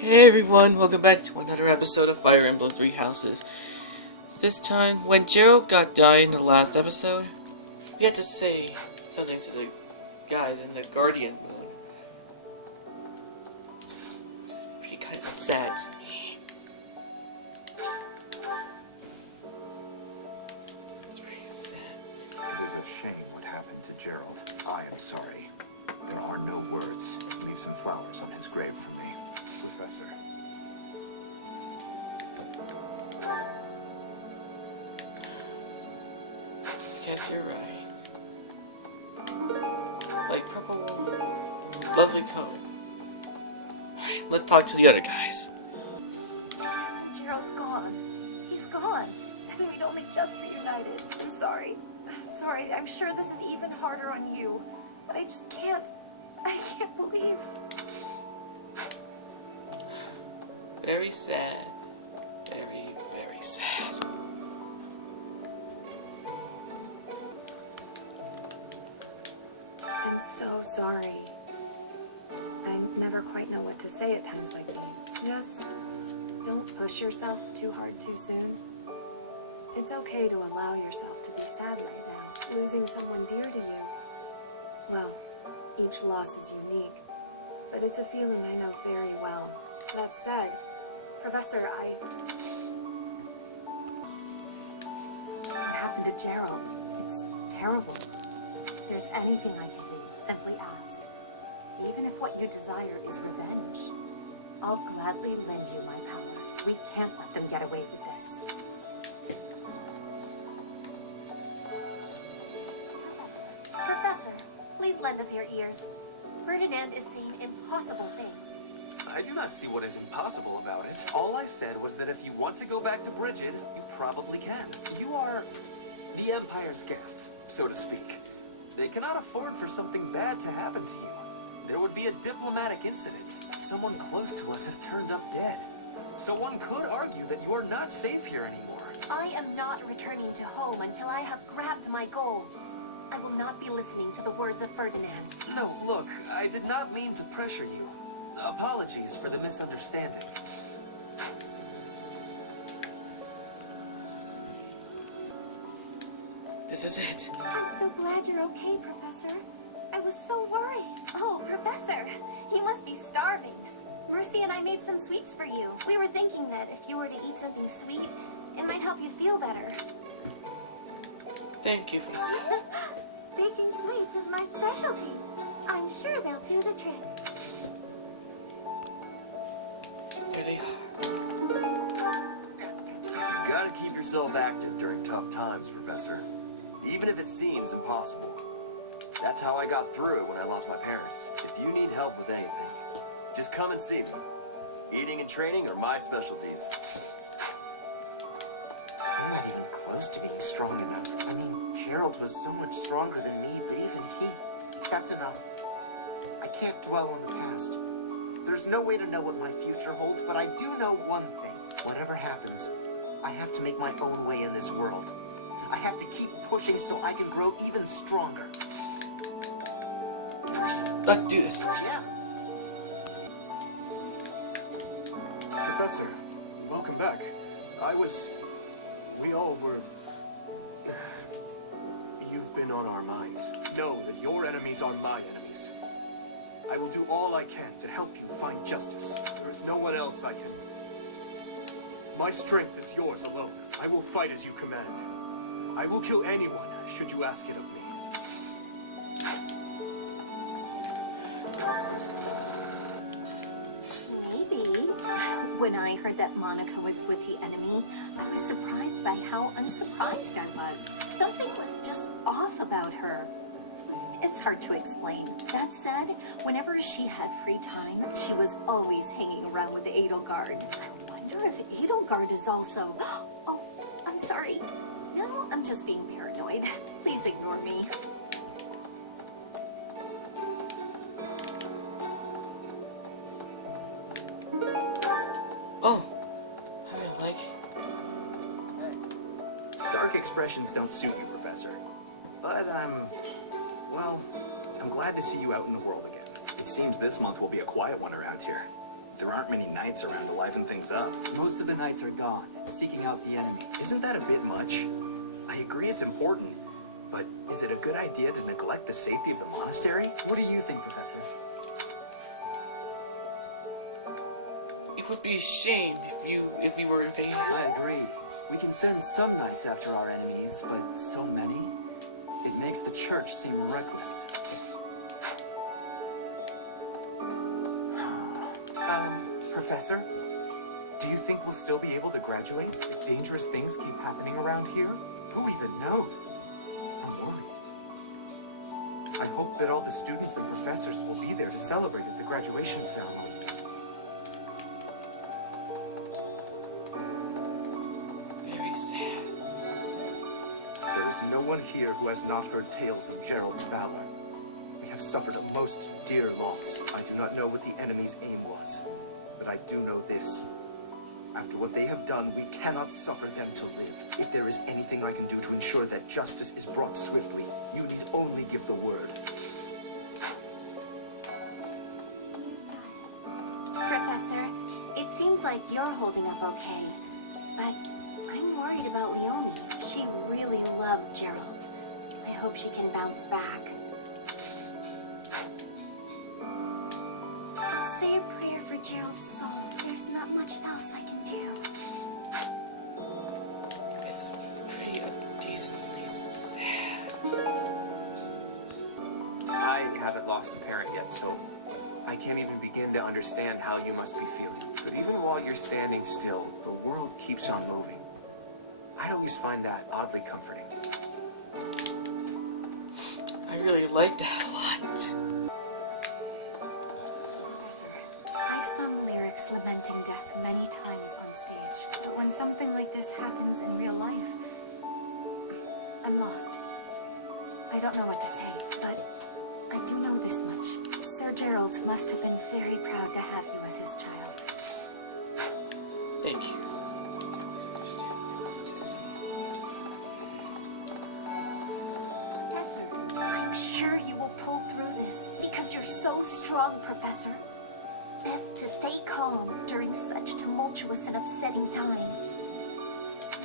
Hey everyone, welcome back to another episode of Fire Emblem Three Houses. This time, when Gerald got died in the last episode, we had to say something to the guys in the Guardian mode. Pretty kind of sad to me. It's pretty sad. It is a shame what happened to Gerald. I am sorry. There are no words. Leave some flowers on his grave for me, Professor. I guess you're right. Like purple, lovely color. Alright, let's talk to the other guys. Gerald's gone. He's gone. And we'd only just reunited. I'm sorry. I'm sorry. I'm sure this is even harder on you. But I just can't. I can't believe. Very sad. Very, very sad. I'm so sorry. I never quite know what to say at times like these. Just don't push yourself too hard too soon. It's okay to allow yourself to be sad right now. Losing someone dear to you. Well, each loss is unique, but it's a feeling I know very well. That said, Professor, What happened to Gerald? It's terrible. If there's anything I can do, simply ask. Even if what you desire is revenge, I'll gladly lend you my power. We can't let them get away with this. Professor, please lend us your ears. Ferdinand is saying impossible things. I do not see what is impossible about it. All I said was that if you want to go back to Bridget, you probably can. You are the Empire's guest, so to speak. They cannot afford for something bad to happen to you. There would be a diplomatic incident. Someone close to us has turned up dead. So one could argue that you are not safe here anymore. I am not returning to home until I have grabbed my goal. I will not be listening to the words of Ferdinand. No, look, I did not mean to pressure you. Apologies for the misunderstanding. This is it. I'm so glad you're okay, Professor. I was so worried. Oh, Professor, you must be starving. Mercy and I made some sweets for you. We were thinking that if you were to eat something sweet, it might help you feel better. Thank you for that. Baking sweets is my specialty. I'm sure they'll do the trick. There they are. You gotta keep yourself active during tough times, Professor. Even if it seems impossible. That's how I got through it when I lost my parents. If you need help with anything, just come and see me. Eating and training are my specialties. I'm not even close to being strong enough. I mean, Gerald was so much stronger than me, but even that's enough. I can't dwell on the past. There's no way to know what my future holds, but I do know one thing. Whatever happens, I have to make my own way in this world. I have to keep pushing so I can grow even stronger. Let's do this. Yeah. Professor, welcome back. We all were... You've been on our minds. Know that your enemies are my enemies. I will do all I can to help you find justice. There is no one else I can. My strength is yours alone. I will fight as you command. I will kill anyone, should you ask it of me. Maybe. When I heard that Monica was with the enemy, I was surprised by how unsurprised I was. Something was just off about her. It's hard to explain. That said, whenever she had free time, she was always hanging around with Edelgard. I wonder if Edelgard is also... Oh, I'm sorry. No, I'm just being paranoid. Please ignore me. Oh, I really like it. Dark expressions don't suit you, Professor. But I'm glad to see you out in the world again. It seems this month will be a quiet one around here. There aren't many knights around to liven things up. Most of the knights are gone, seeking out the enemy. Isn't that a bit much? I agree it's important, but is it a good idea to neglect the safety of the monastery? What do you think, Professor? It would be a shame if we were invaded. I agree. We can send some knights after our enemies, but so many? It makes the church seem reckless. Professor? Do you think we'll still be able to graduate if dangerous things keep happening around here? Who even knows? I'm worried. I hope that all the students and professors will be there to celebrate at the graduation ceremony. Very sad. There is no one here who has not heard tales of Gerald's valor. We have suffered a most dear loss. I do not know what the enemy's aim was, but I do know this. After what they have done, we cannot suffer them to live. If there is anything I can do to ensure that justice is brought swiftly, you need only give the word. Professor, it seems like you're holding up okay, but I'm worried about Leonie. She really loved Gerald. I hope she can bounce back. I'll say a prayer for Gerald's soul. There's not much else I can do. It's pretty decently sad. I haven't lost a parent yet, so I can't even begin to understand how you must be feeling. But even while you're standing still, the world keeps on moving. I always find that oddly comforting. I really like that a lot. Professor, I've sung lyrics lamenting death many times on stage, but when something like this happens in real life, I'm lost. I don't know what to say, but I do know this much. Sir Gerald must have been very proud to have you as his child. Thank you. Please understand my relatives. Professor, I'm sure you will pull through this because you're so strong, Professor. Best to stay calm during such tumultuous and upsetting times.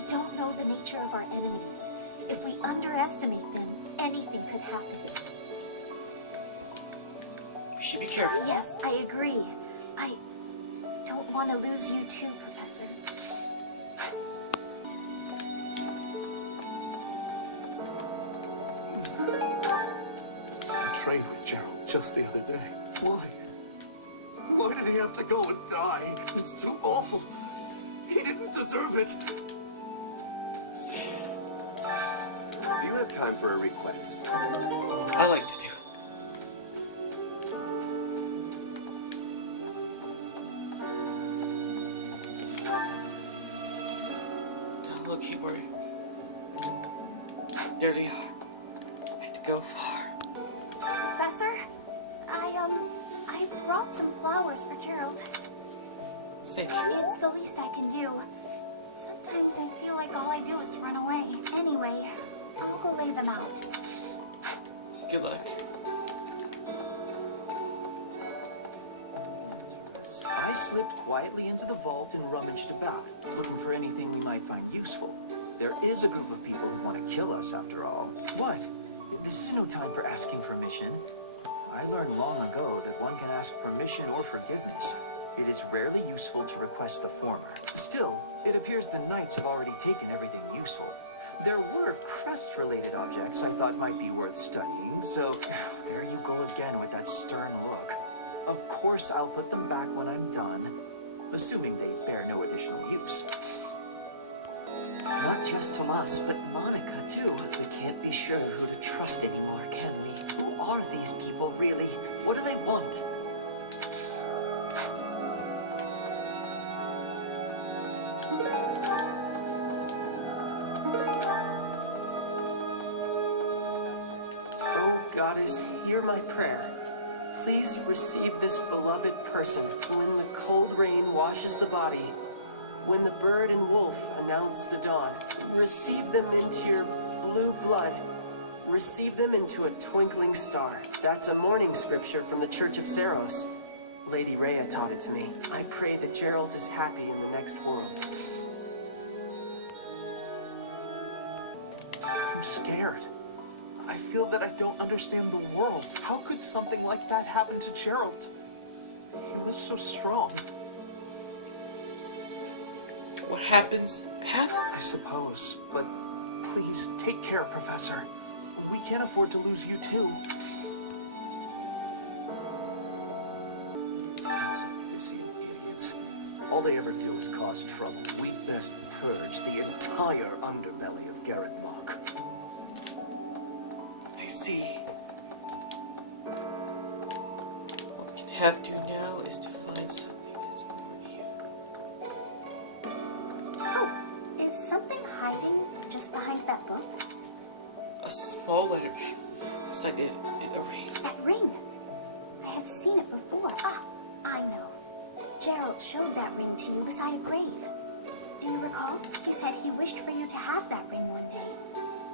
We don't know the nature of our enemies. If we underestimate them, anything could happen. We should be careful. Yes, I agree. I don't want to lose you too, Professor. I trained with Gerald just the other day. Why? Why did he have to go and die? It's too awful. He didn't deserve it. Sad. Do you have time for a request? I like to do it. Gotta look where. There they are. I had to go far. Professor, I brought some flowers for Gerald. Thank you. It's the least I can do. Sometimes I feel like all I do is run away. Anyway, I'll go lay them out. Good luck. I slipped quietly into the vault and rummaged about, looking for anything we might find useful. There is a group of people who want to kill us, after all. What? This is no time for asking permission. I learned long ago that one can ask permission or forgiveness. It is rarely useful to request the former. Still, it appears the knights have already taken everything useful. There were crest-related objects I thought might be worth studying, so there you go again with that stern look. Of course I'll put them back when I'm done, assuming they bear no additional use. Not just Tomas, but Monica, too. We can't be sure who to trust anymore, can we? Who are these people, really? What do they want? Oh, Goddess, hear my prayer. Please receive this beloved person when the cold rain washes the body, when the bird and wolf announce the dawn. Receive them into your blue blood. Receive them into a twinkling star. That's a morning scripture from the Church of Saros. Lady Rhea taught it to me. I pray that Gerald is happy in the next world. I'm scared. I feel that I don't understand the world. How could something like that happen to Gerald? He was so strong. What happens? I suppose, but please take care, Professor. We can't afford to lose you too. Those Odyssean idiots. All they ever do is cause trouble. We best purge the entire underbelly of Garrett Mach. I see. What we can have to now is to find something that's more evil. Oh, is something hiding just behind that book? A small letter inside it in a ring. That ring. I have seen it before. Ah, I know. Gerald showed that ring to you beside a grave. Do you recall? He said he wished for you to have that ring one day.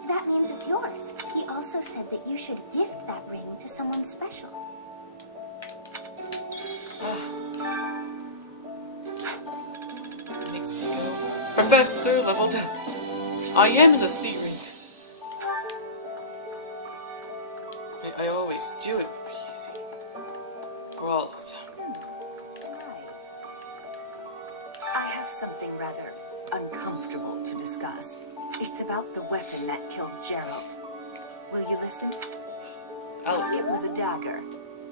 That means it's yours. He also said that you should gift that ring to someone special. Makes me go. Professor, leveled up. I am in the sea ring. I always do it would be easy. For all of them. Right. I have something rather uncomfortable to discuss. It's about the weapon that killed Gerald. Will you listen? Alice. It was a dagger,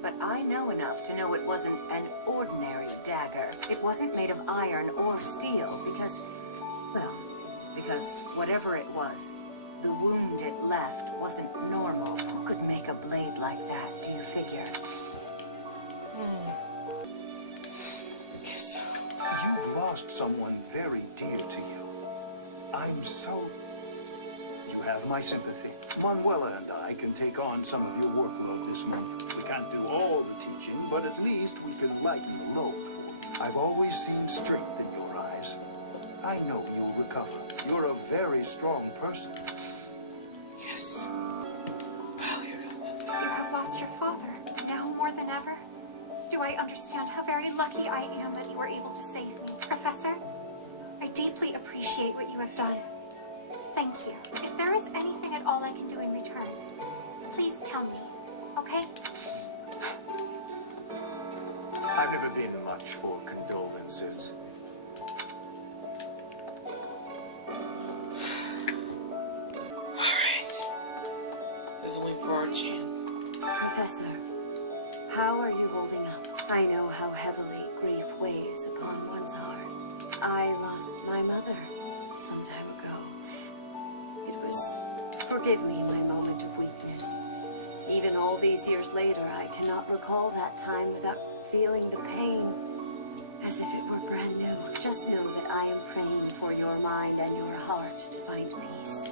but I know enough to know it wasn't an ordinary dagger. It wasn't made of iron or steel because whatever it was, the wound it left wasn't normal. Who could make a blade like that, do you figure? I guess so. You've lost someone very dear to you. I'm so... You have my sympathy. Manuela and I can take on some of your workload this month. We can't do all the teaching, but at least we can lighten the load for you. I've always seen strength in your eyes. I know you'll recover. You're a very strong person. Yes. Well, here goes nothing. You have lost your father, now more than ever. Do I understand how very lucky I am that you were able to save me, Professor? I deeply appreciate what you have done. Thank you. If there is anything at all I can do in return, please tell me, okay? I've never been much for condolences. Alright. There's only for our chance. Professor, how are you holding up? I know how heavily grief weighs upon one's heart. I lost my mother some time ago. It was, forgive me, my moment of weakness. Even all these years later, I cannot recall that time without feeling the pain as if it were brand new. Just know that I am praying for your mind and your heart to find peace.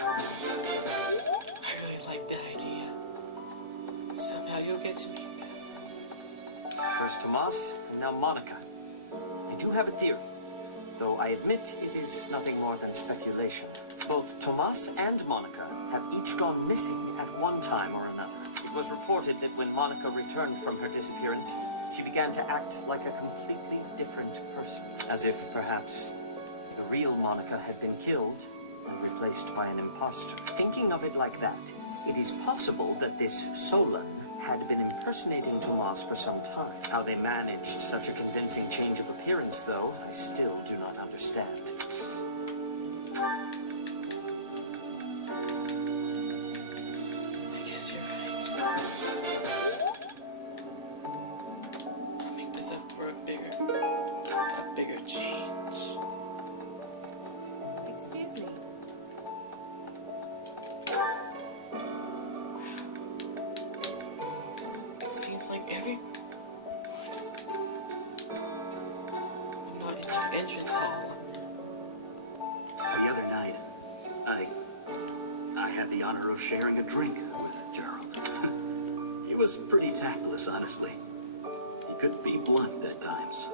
I really like that idea. Somehow you'll get to meet them. First Tomas, and now Monica. I do have a theory, though I admit it is nothing more than speculation. Both Tomas and Monica have each gone missing at one time or another. It was reported that when Monica returned from her disappearance, she began to act like a completely different person, as if perhaps the real Monica had been killed and replaced by an imposter. Thinking of it like that, it is possible that this Solon had been impersonating Tomas for some time. How they managed such a convincing change of appearance, though, I still do not understand. I guess you're right. I'll make this up for a bigger change. Excuse me. It seems like everyone not in the entrance hall. The other night, I had the honor of sharing a drink with Gerald. He was pretty tactless, honestly. He could be blunt at times,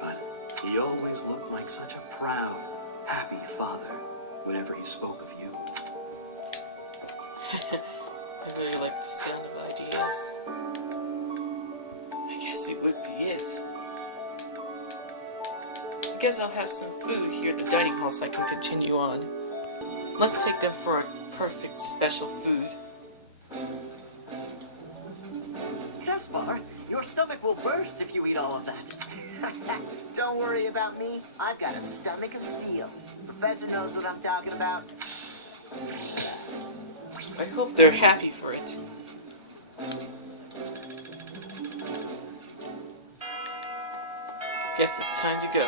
but he always looked like such a proud, happy father whenever he spoke of you. I really like the sound of ideas. guess I'll have some food here at the dining hall so I can continue on. Let's take them for a perfect special food. Caspar, your stomach will burst if you eat all of that. Don't worry about me. I've got a stomach of steel. Professor knows what I'm talking about. I hope they're happy for it. Guess it's time to go.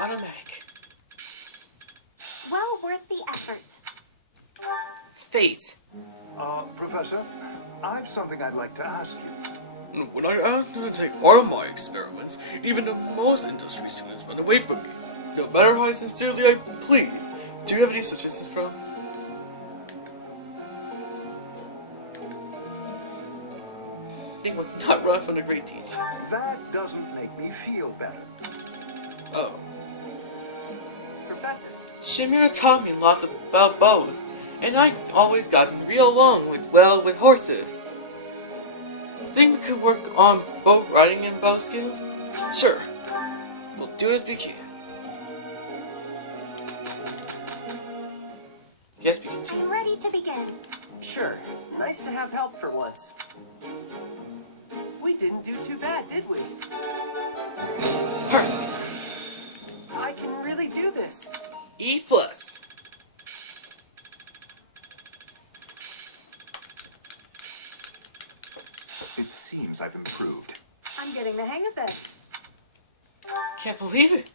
Automatic. Well worth the effort. Fate. Professor, I've something I'd like to ask you. When I ask them to take part of my experiments, even the most industry students run away from me. No matter how sincerely I plead. Do you have any suggestions from? They would not run from the great teacher. That doesn't make me feel better. Oh. Professor, Shamira taught me lots about bows, and I always gotten real along with horses. Think we could work on bow riding and bow skills? Sure. We'll do as we can. Guess we can I'm ready to begin. sure. Nice to have help for once. We didn't do too bad, did we? Perfect. I can really do this. E+. It seems I've improved. I'm getting the hang of this. Can't believe it.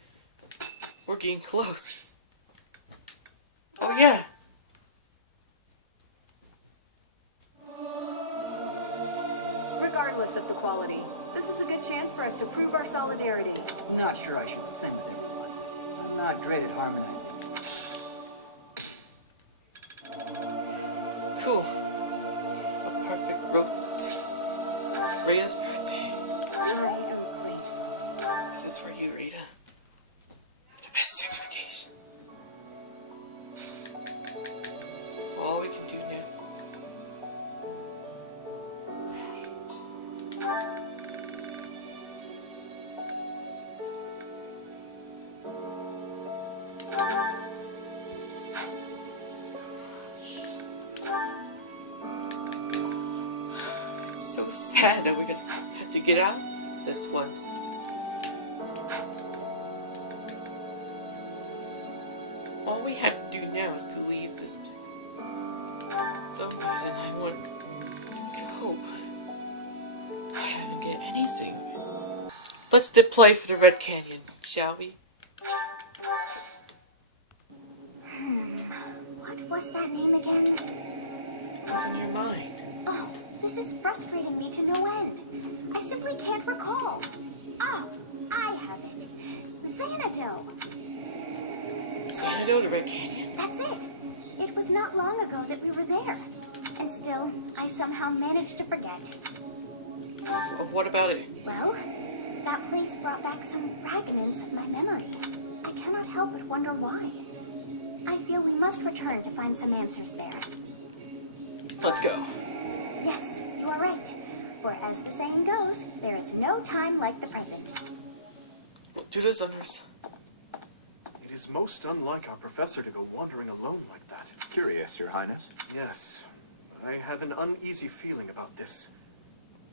We're getting close. Oh yeah. Regardless of the quality, this is a good chance for us to prove our solidarity. Not sure I should sing with everyone. I'm not great at harmonizing. Cool. A perfect road. Rita's birthday. I am queen. This is for you, Rita. The best certification. All we can do now. It's so sad that we're gonna have to get out this once. All we have to do now is to leave this place. For some reason I want to go. I haven't get anything. Let's deploy for the Red Canyon, shall we? What was that name again? What's on your mind? Oh, this is frustrating me to no end. I simply can't recall. Oh, I have it. Xanadu. Xanadu, the Red Canyon. That's it. It was not long ago that we were there. And still, I somehow managed to forget. Oh, what about it? Well, that place brought back some fragments of my memory. I cannot help but wonder why. I feel we must return to find some answers there. Let's go. Yes, you are right. For as the saying goes, there is no time like the present. We'll do this on us. It is most unlike our professor to go wandering alone like that. Curious, Your Highness. Yes, I have an uneasy feeling about this.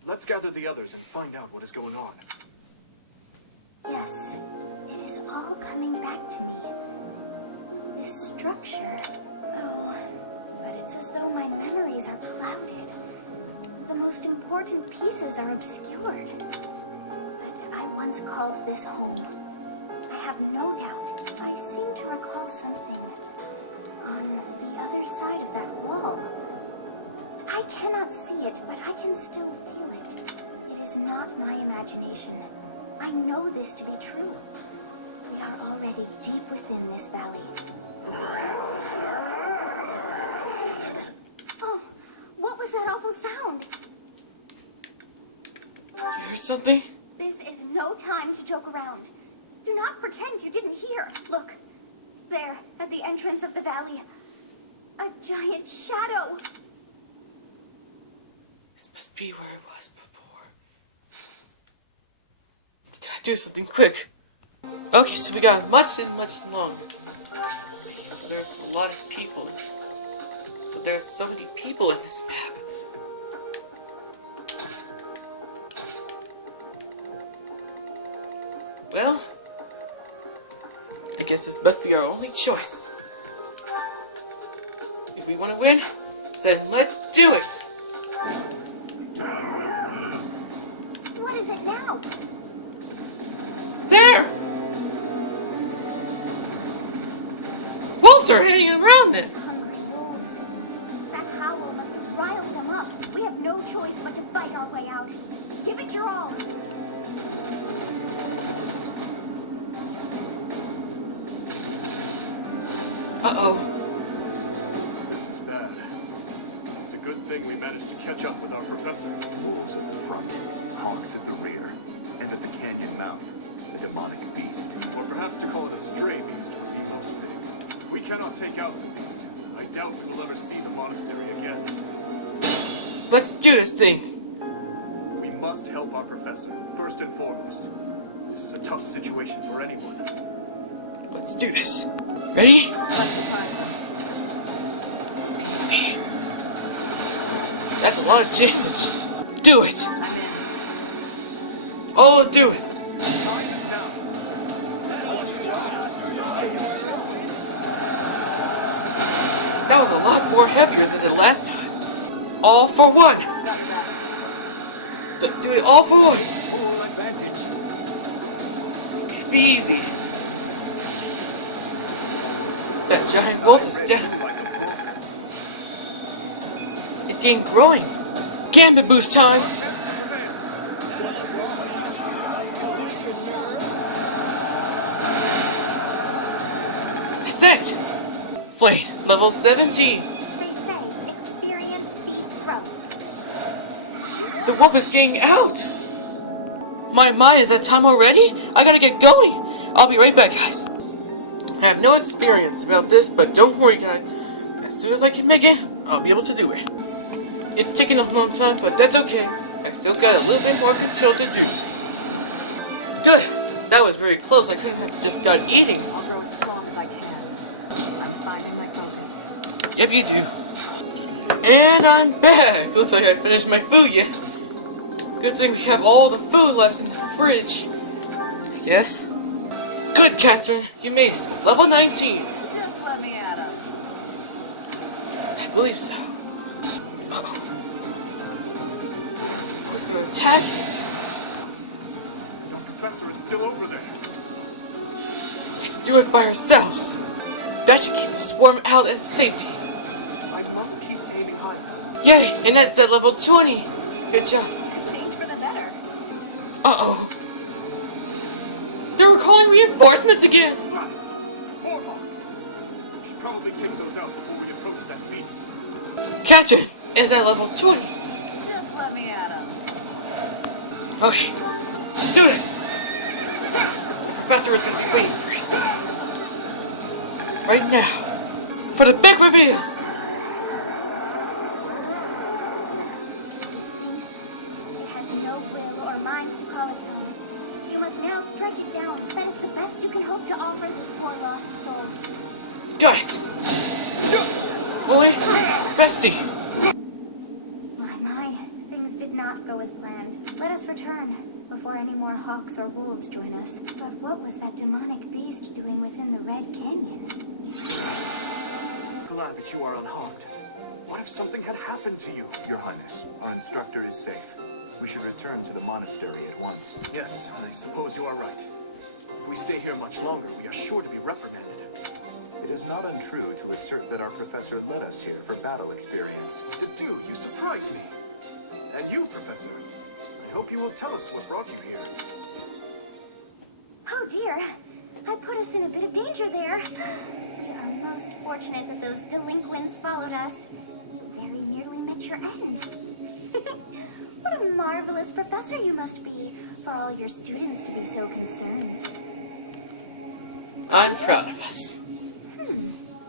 Let's gather the others and find out what is going on. Yes, it is all coming back to me. This structure. Oh, but it's as though my memories are clouded. The most important pieces are obscured. But I once called this home. I have no doubt I seem to recall something on the other side of that wall. I cannot see it, but I can still feel it. It is not my imagination. I know this to be true. We are already deep within this valley. Oh, what was that awful sound? You heard something? This is no time to joke around. Do not pretend you didn't hear. Look, there, at the entrance of the valley, a giant shadow. This must be where it was before. Gotta do something quick. Okay, so we got much longer. So there's a lot of people. But there's so many people in this map. Well, I guess this must be our only choice. If we want to win, then let's do it! What is it now? There! Wolves are hanging around Those this! hungry wolves. That howl must have riled them up. We have no choice but to fight our way out. Give it your all. Uh-oh. This is bad. It's a good thing we managed to catch up with our professor. Wolves at the front, hawks at the rear, and at the canyon mouth, a demonic beast. Or perhaps to call it a stray beast would be most fitting. If we cannot take out the beast, I doubt we will ever see the monastery again. Let's do this thing! We must help our professor, first and foremost. This is a tough situation for anyone. Let's do this. Ready? See? That's a lot of damage. Do it! Oh, do it! That was a lot more heavier than the last time. All for one! Let's do it all for one! Be easy. That giant wolf is down. It's getting growing. Gambit boost time! That's it! Flame, level 17. They say experience beats growth. The wolf is getting out! My, is that time already? I gotta get going! I'll be right back, guys. I have no experience about this, but don't worry, guys. As soon as I can make it, I'll be able to do it. It's taking a long time, but that's okay. I still got a little bit more control to do. Good! That was very close. I couldn't have just got eating. I'll grow as strong as I can. I'm finding my focus. Yep, you do. And I'm back! Looks like I finished my food yet. Good thing we have all the food left in the fridge. I guess. Good, Catherine. You made it. Level 19. Just let me at him. I believe so. Uh-oh. Who's gonna attack it? Your professor is still over there. Let's do it by ourselves. That should keep the swarm out at safety. I must keep aiming higher. Yay! And that's at level 20. Good job. Change for the better. Uh-oh. They were calling reinforcements again. Blast! More hawks. Should probably take those out before we approach that beast. Catherine is at level 20. Just let me at him. Okay. Do this. The professor is gonna be waiting for us. Right now. For the big reveal. This thing, it has no will or mind to call its own. You must now strike it down. That is the best you can hope to offer this poor lost soul. Got it. Boy, bestie. My, things did not go as planned. Let us return before any more hawks or wolves join us. But what was that demonic beast doing within the Red Canyon? Glad that you are unharmed. What if something had happened to you? Your Highness, our instructor is safe. We should return to the monastery at once. Yes, I suppose you are right. If we stay here much longer, we are sure to be reprimanded. It is not untrue to assert that our professor led us here for battle experience. Dude, you surprise me. And you, Professor. I hope you will tell us what brought you here. Oh dear, I put us in a bit of danger there. We are most fortunate that those delinquents followed us. You very nearly met your end. What a marvelous professor you must be for all your students to be so concerned. I'm proud of us.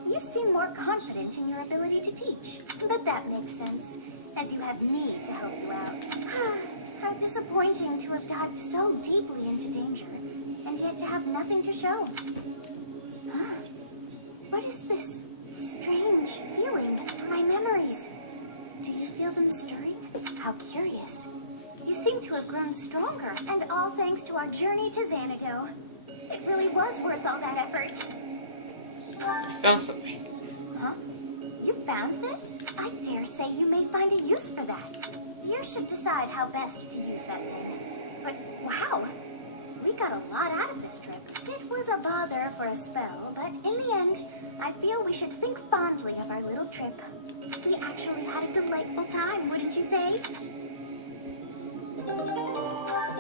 You seem more confident in your ability to teach, but that makes sense. as you have me to help you out. How disappointing to have dived so deeply into danger, and yet to have nothing to show. Huh? What is this strange feeling? My memories. Do you feel them stirring? How curious. You seem to have grown stronger, and all thanks to our journey to Xanadu. It really was worth all that effort. I found something. Huh? You found this? I dare say you may find a use for that. You should decide how best to use that thing. But wow, we got a lot out of this trip. It was a bother for a spell, but in the end, I feel we should think fondly of our little trip. We actually had a delightful time, wouldn't you say?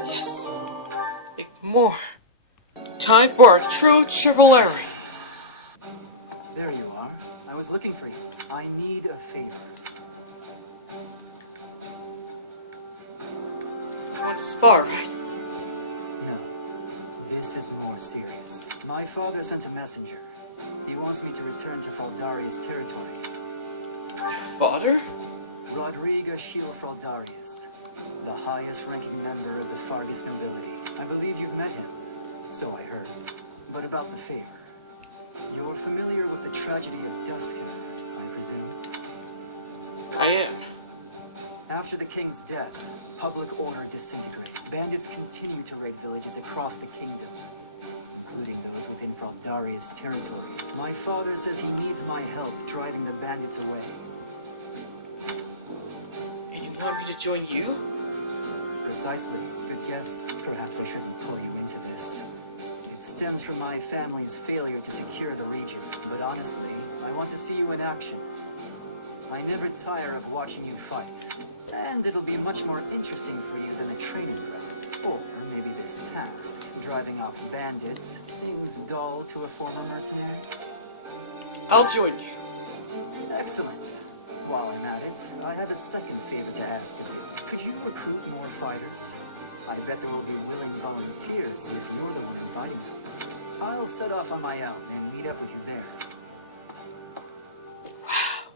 Yes. Make more. Time for our true chivalry. There you are. I was looking for you. I need a favor. You want to spar, right? No. This is more serious. My father sent a messenger. He wants me to return to Fraldaria's territory. Your father? Rodriga Shiel Fraldarius, the highest-ranking member of the Fargus nobility. I believe you've met him. So I heard. But about the favor. You're familiar with the tragedy of Dusker, I presume? I am. After the king's death, public order disintegrated. Bandits continue to raid villages across the kingdom, including those within Fraldaria's territory. My father says he needs my help driving the bandits away. And you want me to join you? Precisely. Good guess. Perhaps I shouldn't pull you into this. It stems from my family's failure to secure the region, but honestly, I want to see you in action. I never tire of watching you fight, and it'll be much more interesting for you than the training ground. Or maybe this task, driving off bandits, seems dull to a former mercenary. I'll join you. Excellent. While I'm at it, I have a second favor to ask of you. Could you recruit more fighters? I bet there will be willing volunteers if you're the one inviting them. I'll set off on my own and meet up with you there. Wow.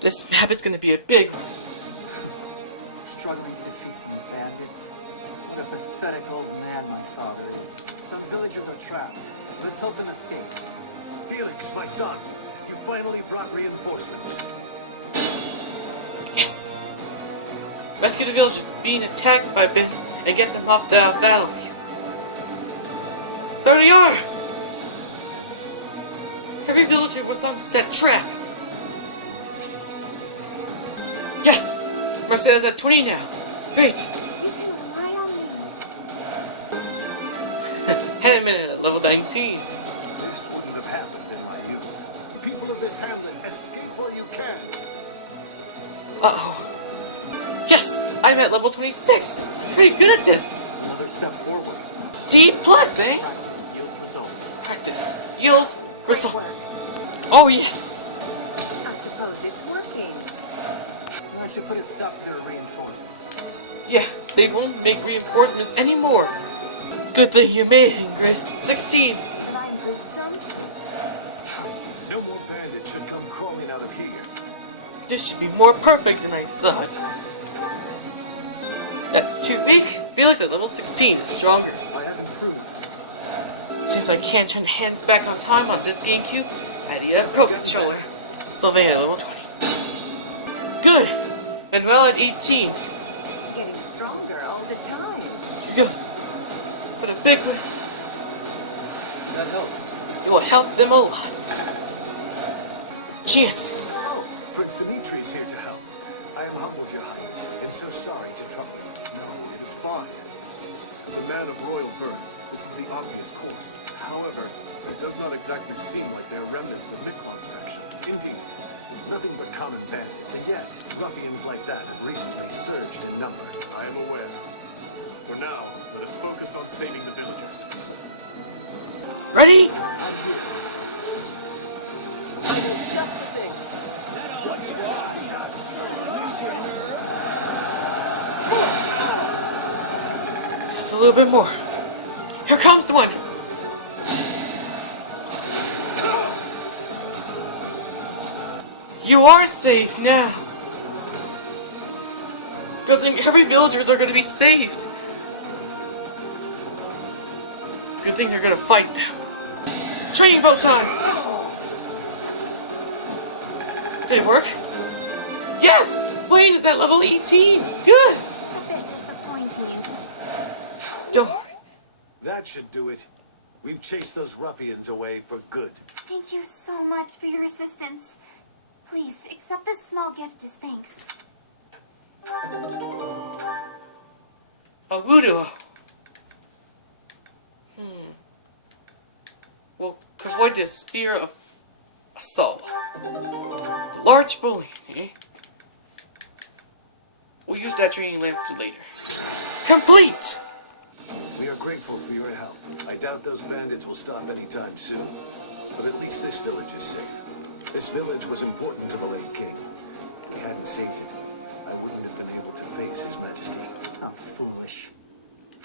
This map is gonna be a big one. Struggling to defeat some bandits. The pathetic old man my father is. Some villagers are trapped. Let's help them escape. Felix, my son, you finally brought reinforcements. Yes! Rescue the villagers being attacked by bandits and get them off the battlefield. There they are! Every villager was on set trap. Yes! Marcella's at 20 now. Great! And a minute at level 19. This wouldn't have happened in my youth. People of this hamlet, escape while you can. Uh-oh. Yes! I'm at level 26! I'm pretty good at this! Another step forward. D+, eh? Practice yields results. Practice yields results. Oh, yes! I suppose it's working. I should put a stop to their reinforcements. Yeah, they won't make reinforcements anymore. Good thing you made it, Ingrid. 16. Have I improved some? No more bandits should come crawling out of here. This should be more perfect than I thought. That's too weak. Felix at level 16 is stronger. I have improved. Since I can't turn hands back on time on this GameCube, I need a Pro Controller. Sylvania at level 20. Good! Manuel at 18. Getting stronger all the time. Here goes. But a big one. That helps. It will help them a lot. Chance. Oh, Prince Dimitri's here to help. I am humbled, Your Highness, and so sorry to trouble you. No, it is fine. As a man of royal birth, this is the obvious course. However, it does not exactly seem like they are remnants of Miklon's faction. Indeed, nothing but common bandits, and yet, ruffians like that have recently surged in number. I am aware. For now, let us focus on saving the villagers. Ready? I know just the thing. Just a little bit more. Here comes one. You are safe now. Good thing every villagers are gonna be saved. Good thing they're gonna fight now. Training boat time! Did it work? Yes! Flame is at level 18! Good! A bit disappointing. Don't. That should do it. We've chased those ruffians away for good. Thank you so much for your assistance. Please, accept this small gift as thanks. A voodoo. We'll avoid the spear of assault. Large bowling, eh? We'll use that training lamp later. Complete! We are grateful for your help. I doubt those bandits will stop anytime soon. But at least this village is safe. This village was important to the late king. If we hadn't saved it, I wouldn't have been able to face his majesty. How foolish.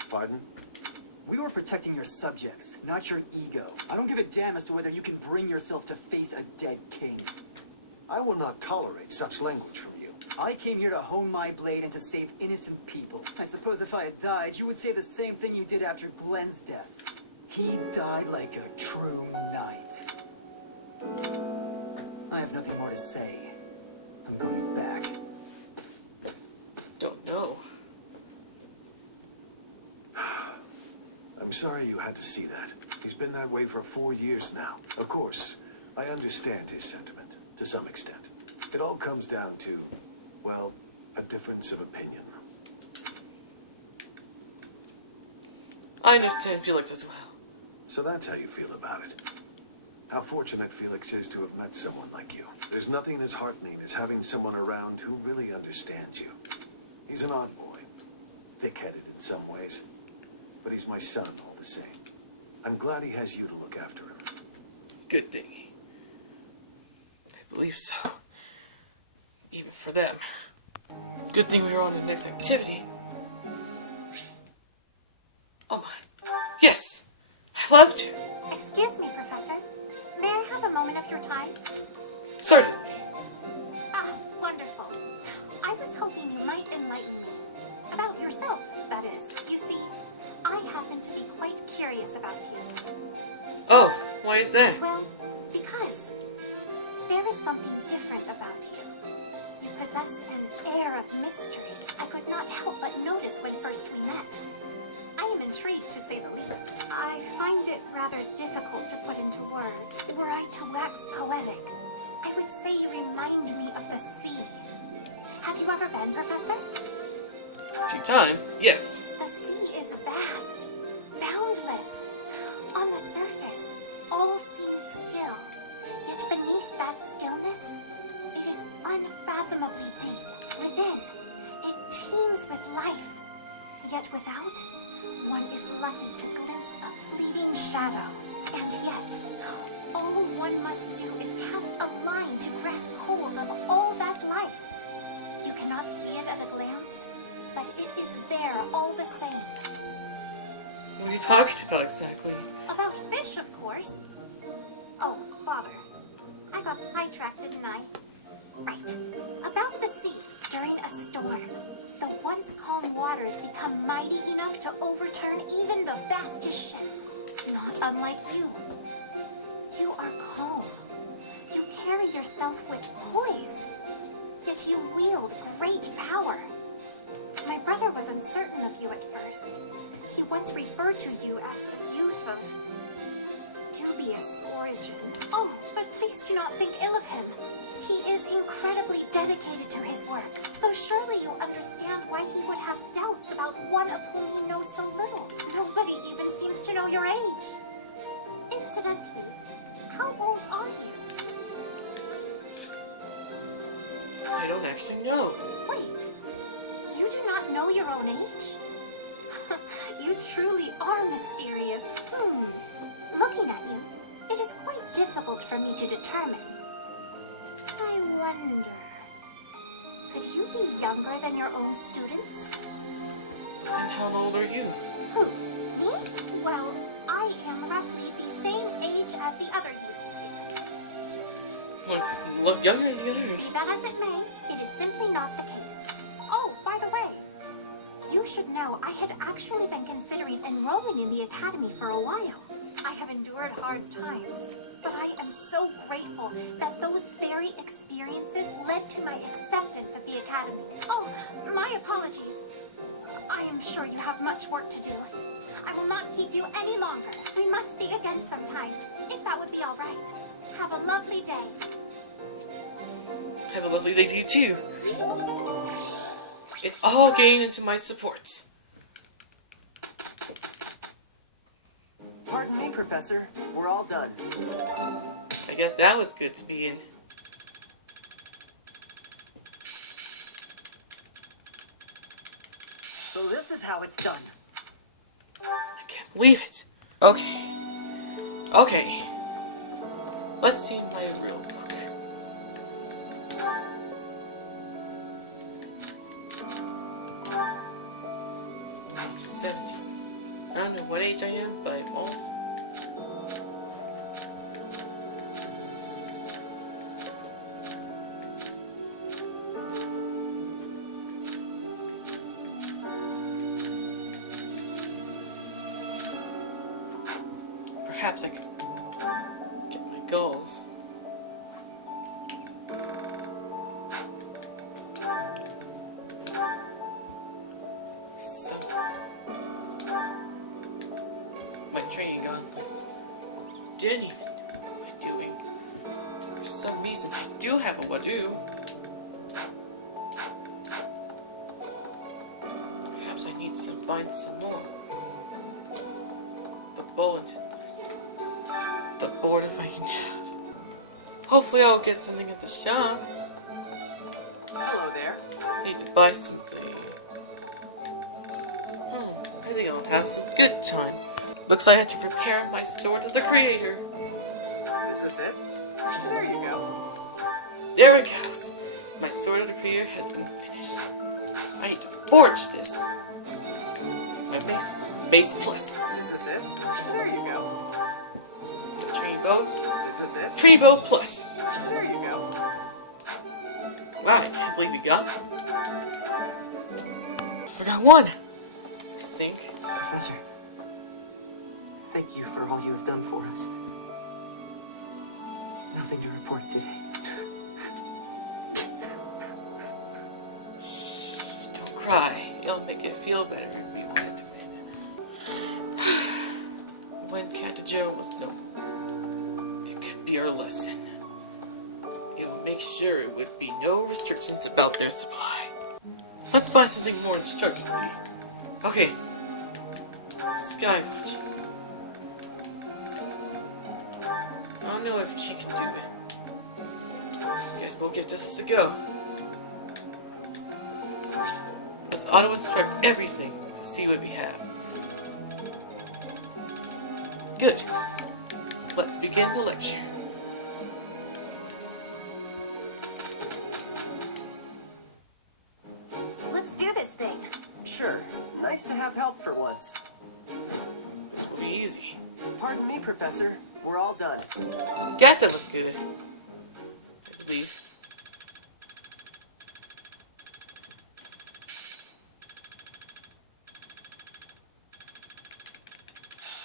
Pardon? We were protecting your subjects, not your ego. I don't give a damn as to whether you can bring yourself to face a dead king. I will not tolerate such language from you. I came here to hone my blade and to save innocent people. I suppose if I had died, you would say the same thing you did after Glenn's death. He died like a true knight. I have nothing more to say. I'm going back. Don't know. I'm sorry you had to see that. He's been that way for 4 years now. Of course, I understand his sentiment, to some extent. It all comes down to, well, a difference of opinion. I understand Felix as well. So that's how you feel about it. How fortunate Felix is to have met someone like you. There's nothing as heartening as having someone around who really understands you. He's an odd boy, thick-headed in some ways, but he's my son all the same. I'm glad he has you to look after him. Good thing. I believe so. Even for them. Good thing we were on the next activity. Oh my. Yes! I love to. Excuse me, Professor. May I have a moment of your time? Certainly. Ah, wonderful. I was hoping you might enlighten me. About yourself, that is. You see, I happen to be quite curious about you. Oh, why is that? Well, because there is something different about you. You possess an air of mystery I could not help but notice when first we met. I am intrigued, to say the least. I find it rather difficult to put into words. Were I to wax poetic, I would say you remind me of the sea. Have you ever been, Professor? A few times, yes. The sea is vast, boundless. On the surface, all seems still. Yet beneath that stillness, it is unfathomably deep. Within, it teems with life. Yet without, one is lucky to glimpse a fleeting shadow. And yet, all one must do is cast a line to grasp hold of all that life. You cannot see it at a glance, but it is there all the same. What are you talking about exactly? About fish, of course. Oh, bother. I got sidetracked, didn't I? Right. About the sea. During a storm, the once calm waters become mighty enough to overturn even the fastest ships. Not unlike you. You are calm. You carry yourself with poise. Yet you wield great power. My brother was uncertain of you at first. He once referred to you as a youth of dubious origin. Oh, but please do not think ill of him. He is incredibly dedicated to his work, so surely you understand why he would have doubts about one of whom he knows so little. Nobody even seems to know your age. Incidentally, how old are you? I don't actually know. Wait, you do not know your own age? You truly are mysterious. Looking at you, it is quite difficult for me to determine. I wonder, could you be younger than your own students? And how old are you? Who, me? Well, I am roughly the same age as the other youths here. Look younger than the others. Be that as it may, it is simply not the case. Oh, by the way, You should know I had actually been considering enrolling in the academy for a while. I have endured hard times, but I am so grateful that those very experiences led to my acceptance at the academy. Oh, my apologies. I am sure you have much work to do. I will not keep you any longer. We must speak again sometime, if that would be all right. Have a lovely day. Have a lovely day to you too. It's all getting into my supports. Pardon me, Professor. We're all done. I guess that was good to be in. So this is how it's done. I can't believe it. Okay. Okay. Let's see my real book. I'm 17. I don't know what age I am, but I'm also... Perhaps I can get my goals. So, my training gauntlets didn't even know what I'm doing. For some reason, I do have a Wadu. Perhaps I need to find some more. The bulletin list. The board if I can have. Hopefully I'll get something at the shop. Hello there. Need to buy something. I think I'll have some good time. Looks like I have to prepare my sword of the creator. Is this it? There you go. There it goes. My sword of the creator has been finished. I need to forge this. My base plus. Is this it? There you go. The tree bow. Is this it? Tree bow plus. There you go. Wow, I can't believe we got it. I forgot one. I think. Professor, thank you for all you have done for us. Nothing to report today. Shh, don't cry. It'll make it feel better if we wanted to win. When Cantajero was known, it could be our lesson. It would make sure it would be no restrictions about their supply. Let's find something more instructive. Okay. Skywatch. I don't know if she can do it. Guess we'll give this a go. Let's auto-instruct everything to see what we have. Good. Let's begin the lecture. Let's do this thing. Sure. Nice to have help for once. This will be easy. Pardon me, Professor. We're all done. Guess that was good. I believe.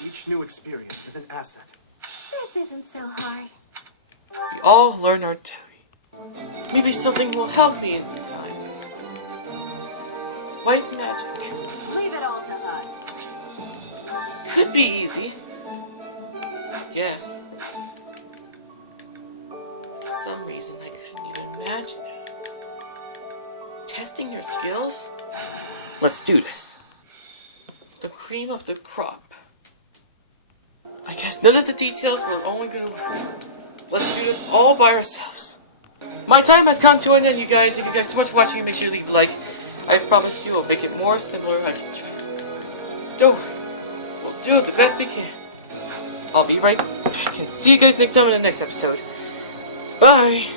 Each new experience is an asset. This isn't so hard. We all learn our theory. Maybe something will help me in time. White magic. Leave it all to us. Could be easy. Yes. For some reason I couldn't even imagine it. Testing your skills? Let's do this. The cream of the crop. I guess none of the details were only gonna work. Let's do this all by ourselves. My time has come to an end, you guys. Thank you guys so much for watching. Make sure to leave a like. I promise you I'll make it more similar I can try. Don't worry. We'll do it the best we can. I'll be right back and see you guys next time in the next episode. Bye!